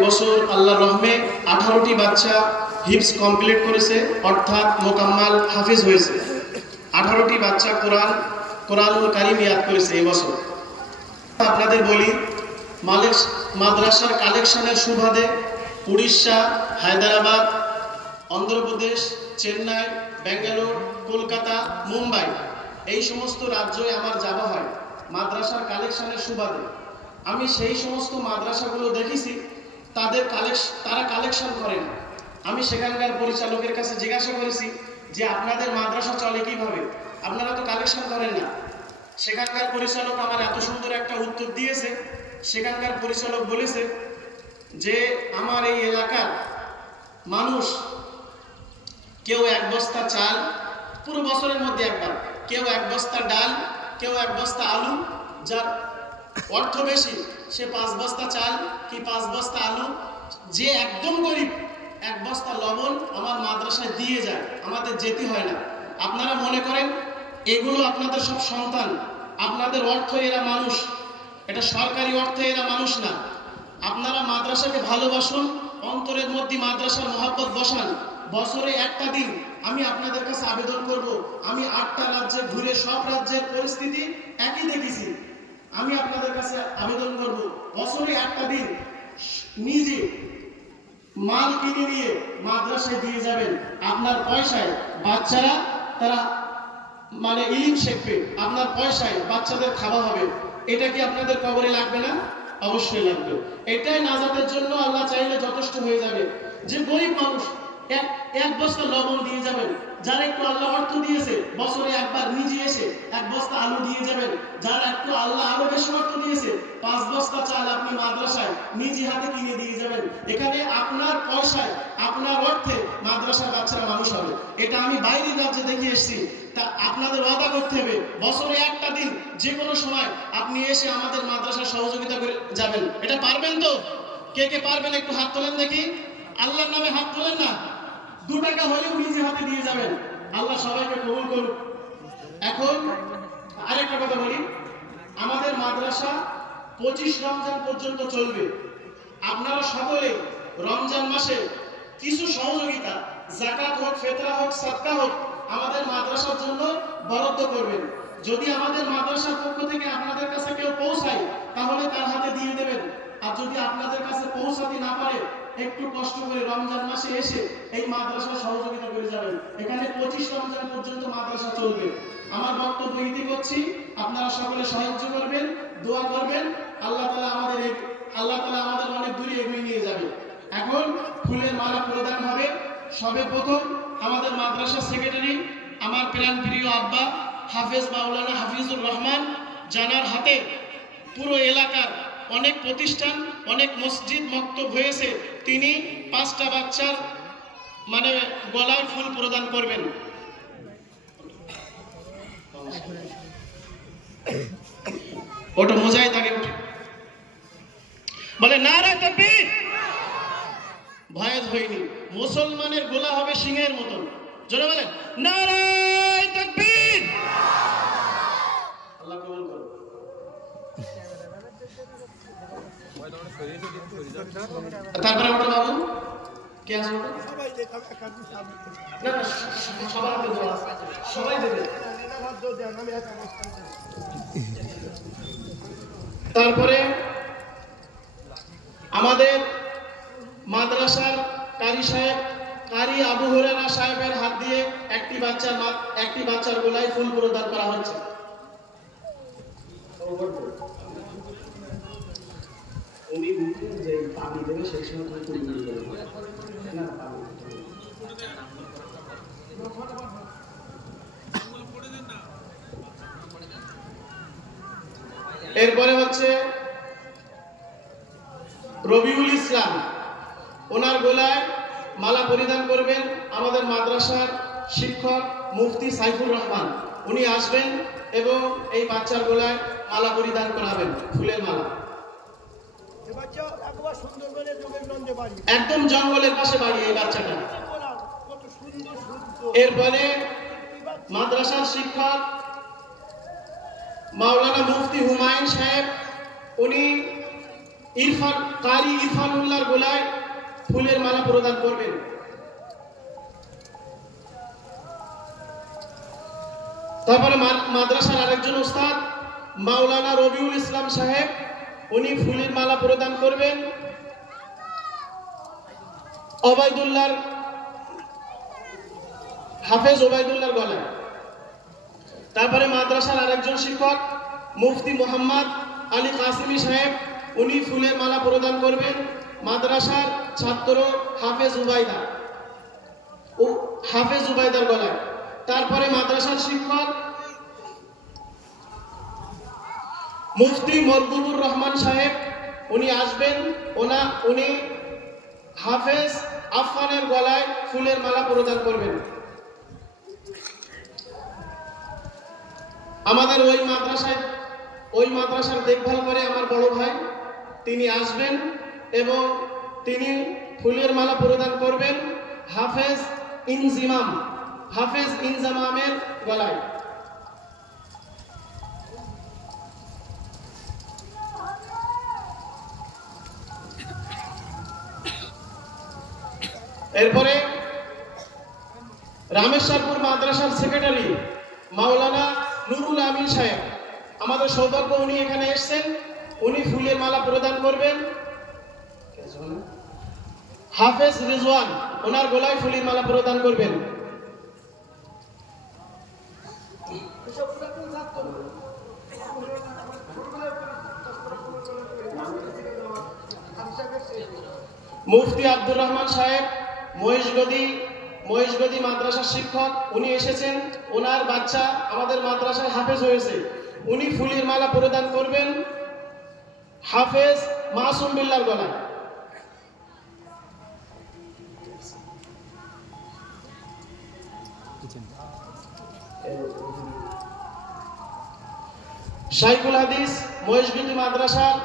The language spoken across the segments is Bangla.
এবছর আল্লাহর রহমে 18টি বাচ্চা হিফজ কমপ্লিট করেছে, অর্থাৎ মোকাম্মাল হাফিজ হয়েছে। 18টি বাচ্চা কোরআনুল কারীম ইয়াদ করেছে এবছর। আপনাদের বলি, মাদ্রাসার কালেকশনের সুবাদে উড়িষ্যা, হায়দ্রাবাদ, অন্ধ্রপ্রদেশ, চেন্নাই, ব্যাঙ্গালোর, কলকাতা, মুম্বাই এই সমস্ত রাজ্যে আমার যাওয়া হয় মাদ্রাসার কালেকশনের সুবাদে। আমি সেই সমস্ত মাদ্রাসাগুলো দেখেছি, তারা কালেকশন করে না। আমি সেখানকার পরিচালকের কাছে জিজ্ঞাসা করেছি যে আপনাদের মাদ্রাসা চলে কিভাবে, আপনারা তো কালেকশন করেন না। সেখানকার পরিচালক আমার এত সুন্দর একটা উত্তর দিয়েছে। সেখানকার পরিচালক বলেছে যে আমার এই এলাকার মানুষ কেউ 1 বস্তা চাল পুরো বছরের মধ্যে একবার, কেউ 1 বস্তা ডাল, কেউ 1 বস্তা আলু, যার অর্থ বেশি সে 5 বস্তা চাল কি 5 বস্তা আলু, যে একদম গরিব 1 বস্তা লবণ আমার মাদ্রাসায় দিয়ে যায়, আমাদের যেতে হয় না। আপনারা মনে করেন এগুলো আপনাদের সব সন্তান, আপনাদের অর্থ এরা মানুষ, এটা সরকারি অর্থে এরা মানুষ না। আপনারা মাদ্রাসাকে ভালোবাসুন, অন্তরের মধ্যে মাদ্রাসার মহব্বত বসান। বছরে একটা দিন আমি আপনাদের কাছে আবেদন করব, আমি 8টা রাজ্যে ঘুরে সব রাজ্যের পরিস্থিতি একই দেখেছি। আমি আপনাদের কাছে আবেদন করব, বছরে একটা দিন নিজে মাল কিনে নিয়ে মাদ্রাসায় দিয়ে যাবেন। আপনার পয়সায় বাচ্চারা তারা মানে ইলম শিখবে, আপনার পয়সায় বাচ্চাদের খাওয়া হবে। এটা কি আপনাদের কবরে লাগবে না? অবশ্যই লাগবে। এটাই নাজাতের জন্য আল্লাহ চাইলে যথেষ্ট হয়ে যাবে। যে গরিব মানুষ এক বস্তা লবণ দিয়ে যাবেন, যারা একটু আল্লাহ অর্থ দিয়েছে বছরে একবার নিজে এসে 1 বস্তা আলু দিয়ে যাবেন, যারা একটু আল্লাহ আরো বেশি অর্থ দিয়েছে 5 বস্তা চাল আপনি মাদ্রাসায় নিজে হাতে কিনে দিয়ে যাবেন। এখানে আপনার পয়সায় আপনার অর্থে মাদ্রাসার বাচ্চারা মানুষ হবে। এটা আমি বাইরের রাজ্যে দেখে এসেছি। তা আপনাদের ওয়াদা করতে হবে, বছরে একটা দিন যে কোনো সময় আপনি এসে আমাদের মাদ্রাসার সহযোগিতা করে যাবেন। এটা পারবেন তো? কে কে পারবেন একটু হাত তোলেন দেখি। আল্লাহর নামে হাত তোলেন না, 2 টাকা হলেও নিজে হাতে দিয়ে যাবেন। আল্লাহ সবাইকে কবুল করুন। এখন আরেকটা কথা বলি, আমাদের মাদ্রাসা 25 রমজান পর্যন্ত চলবে। আপনারা সকলে রমজান মাসে কিছু সহযোগিতা, যাকাত হোক, ফিতরা হোক, সাদকা হোক, আমাদের মাদ্রাসার জন্য বরাদ্দ করবেন। যদি আমাদের মাদ্রাসার পক্ষ থেকে আপনাদের কাছে কেউ পৌঁছায় তাহলে তার হাতে দিয়ে দেবেন। আর যদি আপনাদের কাছে পৌঁছাতে না পারে, একটু কষ্ট করে রমজান মাসে এসে এই মাদ্রাসার সহযোগিতা করে যাবেন। এখানে 25 রমজান পর্যন্ত মাদ্রাসা চলবে। আমার বক্তব্য ইতি করছি, আপনারা সকলে সাহায্য করবেন, দোয়া করবেন। আল্লাহ তাআলা আমাদের অনেক দূরে এগিয়ে নিয়ে যাবে। এখন ফুলের মালা প্রদান হবে। সবে প্রথম আমাদের মাদ্রাসা সেক্রেটারি, আমার প্রাণপ্রিয় আব্বা হাফেজ মাওলানা হাফিজুর রহমান, জানার হাতে পুরো এলাকার অনেক প্রতিষ্ঠান, অনেক মসজিদ মক্তব হয়েছে, তিনি 5টা বাচ্চার মানে গলায় ফুল প্রদান করবেন। ওটা মোজাই থাকে উঠে বলে নারে তাকবীর। ভয়েস হয়নি, মুসলমানের গোলা হবে সিংহের মতন। জোরে বলেন নারে তাকবীর। আল্লাহ কবুল করুন। তারপরে ওটা বাবু কে আছে ওটা? না না, সবার হাতে দোয়া আছে, সবাই দেবে। তারপরে আমাদের মাদ্রাসার কারি সাহেব, কারি আবু হুরায়রা সাহেবের হাত দিয়ে একটি বাচ্চার গলায় ফুল প্রদান করা হচ্ছে। উনি যে পানি দেবে সেই সময় তুমি না এরপরে হচ্ছে রবিউল ইসলাম, ওনার গলায় মালা পরিধান করবেন আমাদের মাদ্রাসার শিক্ষক মুফতি সাইফুর রহমান। উনি আসবেন এবং এই বাচ্চার গলায় মালা পরিধান করাবেন, ফুলের মালা। একদম জঙ্গলের পাশে বাড়ি এই বাচ্চাটা। এরপরে মাদ্রাসার শিক্ষক মাওলানা মুফতি হুমায়ুন সাহেব, উনি ইরফানুল্লাহর গলায় ফুলের মালা প্রদান করবেন। তারপরে মাদ্রাসার আরেকজন ওস্তাদ মাওলানা রবিউল ইসলাম সাহেব, উনি ফুলের মালা প্রদান করবেন হাফেজ ওবায়দুল্লাহর গলায়। তারপরে মাদ্রাসার আরেকজন শিক্ষক মুফতি মোহাম্মদ আলী কাসিমি সাহেব, উনি ফুলের মালা প্রদান করবেন মাদ্রাসার ছাত্র হাফেজ উবাইদার গলায়। তারপরে মাদ্রাসার শিক্ষক মুফতি মরদুবুর রহমান সাহেব, উনি আসবেন, উনি হাফেজ আফফানের গলায় ফুলের মালা প্রদান করবেন। আমাদের ওই মাদ্রাসার দেখভাল করে আমার বড় ভাই, তিনি আসবেন এবং তিনি ফুলের মালা প্রদান করবেন হাফেজ ইনজামামের গলায়। এরপরে রামেশ্বরপুর মাদ্রাসার সেক্রেটারি মাওলানা নুরুল আমিন সাহেব, আমাদের সৌভাগ্য, উনি এখানে এসেছেন, উনি ফুলের মালা প্রদান করবেন হাফেজ রিজওয়ান, ওনার গলায় ফুলের মালা প্রদান করবেন। মুফতি আব্দুর রহমান সাহেব মহেশগদি মাদ্রাসার শিক্ষক, উনি এসেছেন, ওনার বাচ্চা আমাদের মাদ্রাসায় হাফেজ হয়েছে, উনি ফুলের মালা প্রদান করবেন হাফেজ মাসুম বিল্লাহর গলায়। শাইখুল হাদিস মহেশগঞ্জ মাদ্রাসার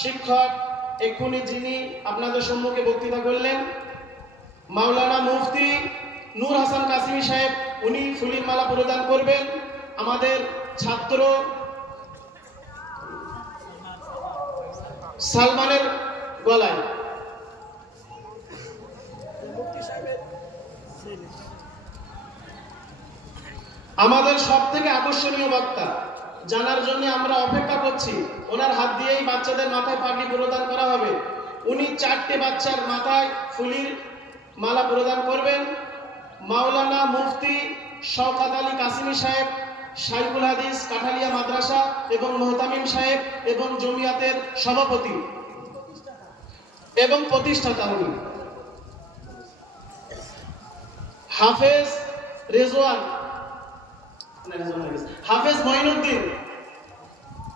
শিক্ষক, এক্ষুনি যিনি আপনাদের সম্মুখে বক্তৃতা করলেন, মাওলানা মুফতি নূর হাসান কাসিমি সাহেব, উনি ফুলের মালা প্রদান করবেন আমাদের ছাত্র সালমানের গলায়। আমাদের সব থেকে আকর্ষণীয় বক্তা জানার জন্য আমরা অপেক্ষা করছি, ওনার হাত দিয়েই বাচ্চাদের মাথায় পাগড়ি প্রদান করা হবে। উনি 4টে বাচ্চার মাথায় ফুলের মালা প্রদান করবেন মাওলানা মুফতি শওকত আলী কাসিমি সাহেব, শাইখুল হাদিস কাঠালিয়া মাদ্রাসা এবং মোহতামিম সাহেব এবং জমিয়াতের সভাপতি এবং প্রতিষ্ঠাতা উনি। হাফেজ রেজওয়ান, হাফেজ মঈনুদ্দিন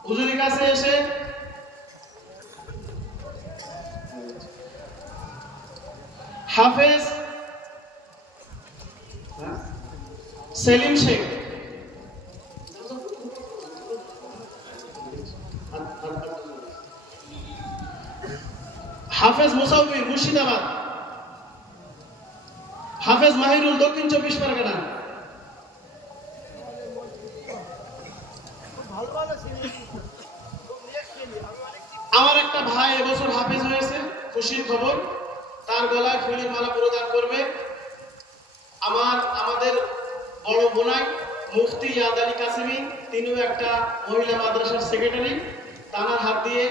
হুজুরের কাছে এসে হাফেজ সেলিম শেখ, হাফেজ মুসাউবির মুর্শিদাবাদ, হাফেজ মাহিরুল দক্ষিণ 24 পরগনা। আমার একটা ভাই এবছর হাফেজ হয়েছে, খুশির খবর, তার গলায় ফুলের মালা প্রদান করবে আমাদের বড় বোনাই মুফতি ইয়াদ আলী কাসিমি, তিনিও একটা মহিলা মাদ্রাসার সেক্রেটারি, তার হাত দিয়ে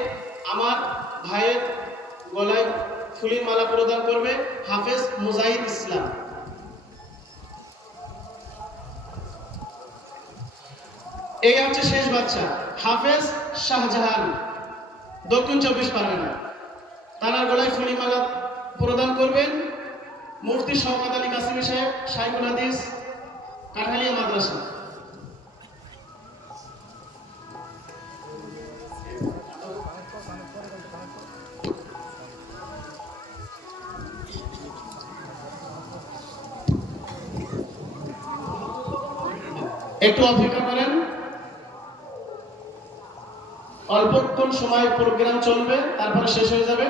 আমার ভাইয়ের গলায় ফুলের মালা প্রদান করবে হাফেজ মুজাহিদ ইসলাম। এই হচ্ছে শেষ বাচ্চা হাফেজ শাহজাহান, দক্ষিণ 24 পরগনা, তার গলায় ফুলের মালা প্রদান করবেন মুফতি শওকত আলী কাসিমি সাহেব, শাইখুল হাদিস কাঠালিয়া মাদ্রাসা। একটু অপেক্ষা করেন, অল্পক্ষণ সময় প্রোগ্রাম চলবে, তারপরে শেষ হয়ে যাবে।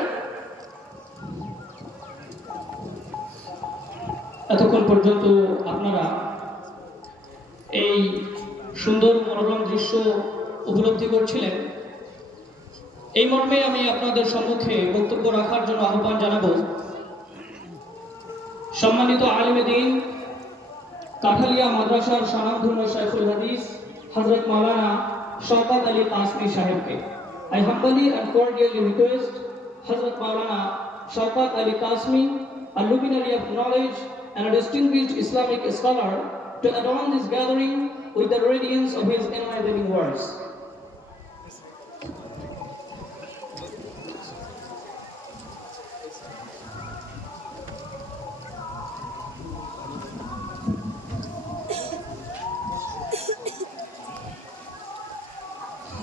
এতক্ষণ পর্যন্ত আপনারা এই সুন্দর মনোরম দৃশ্য উপলব্ধি করছিলেন। এই মর্মে আমি আপনাদের সম্মুখে বক্তব্য রাখার জন্য আহ্বান জানাবো সম্মানিত আলেমে দ্বীন, কাঠালিয়া মাদ্রাসার স্বনামধন্য শাইখুল হাদিস হযরত মাওলানা শওকত আলী কাসমি সাহেবকে। I humbly and cordially request Hazrat Maulana Shaukat Ali Kasmi, a luminary of knowledge and a distinguished Islamic scholar, to adorn this gathering with the radiance of his enlightening words.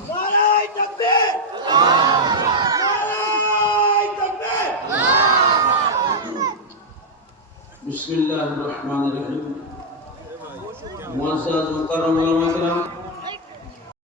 নারায়ে তাকবীর! নারায়ে তাকবীর! बिस्मिल्लाहिर्रहमानिर्रहीम। मुअज़्ज़ज़ मुकर्रम उलमा किराम,